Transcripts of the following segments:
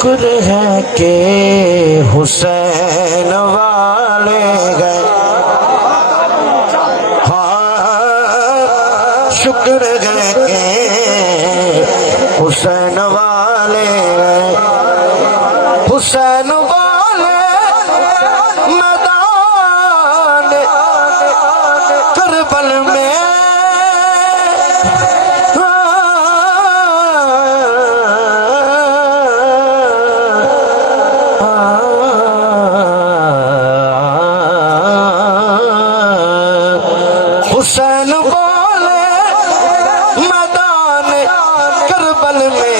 शुक्र है कि हुसैन वाले गए। हाँ शुक्र है कि हुसैन वाले गए। हुसैन वाले मैदान करबल में हुसैन वाले मैदान करबल में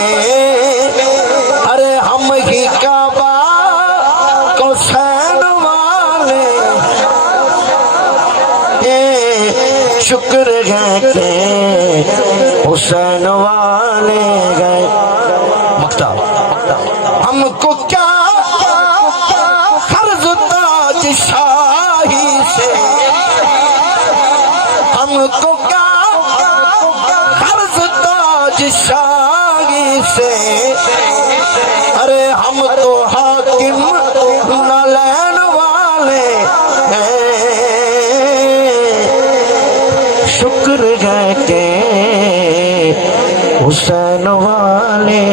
अरे हम ही काबा हुसैन वाले शुक्र है कि हुसैन वाले गए। मक्ता हमको क्या कर्ज ताज शाही से, हमको क्या कर्ज ताज शाही से, अरे हम तो हाकिम नालैन वाले हैं। शुक्र है कि हुसैन वाले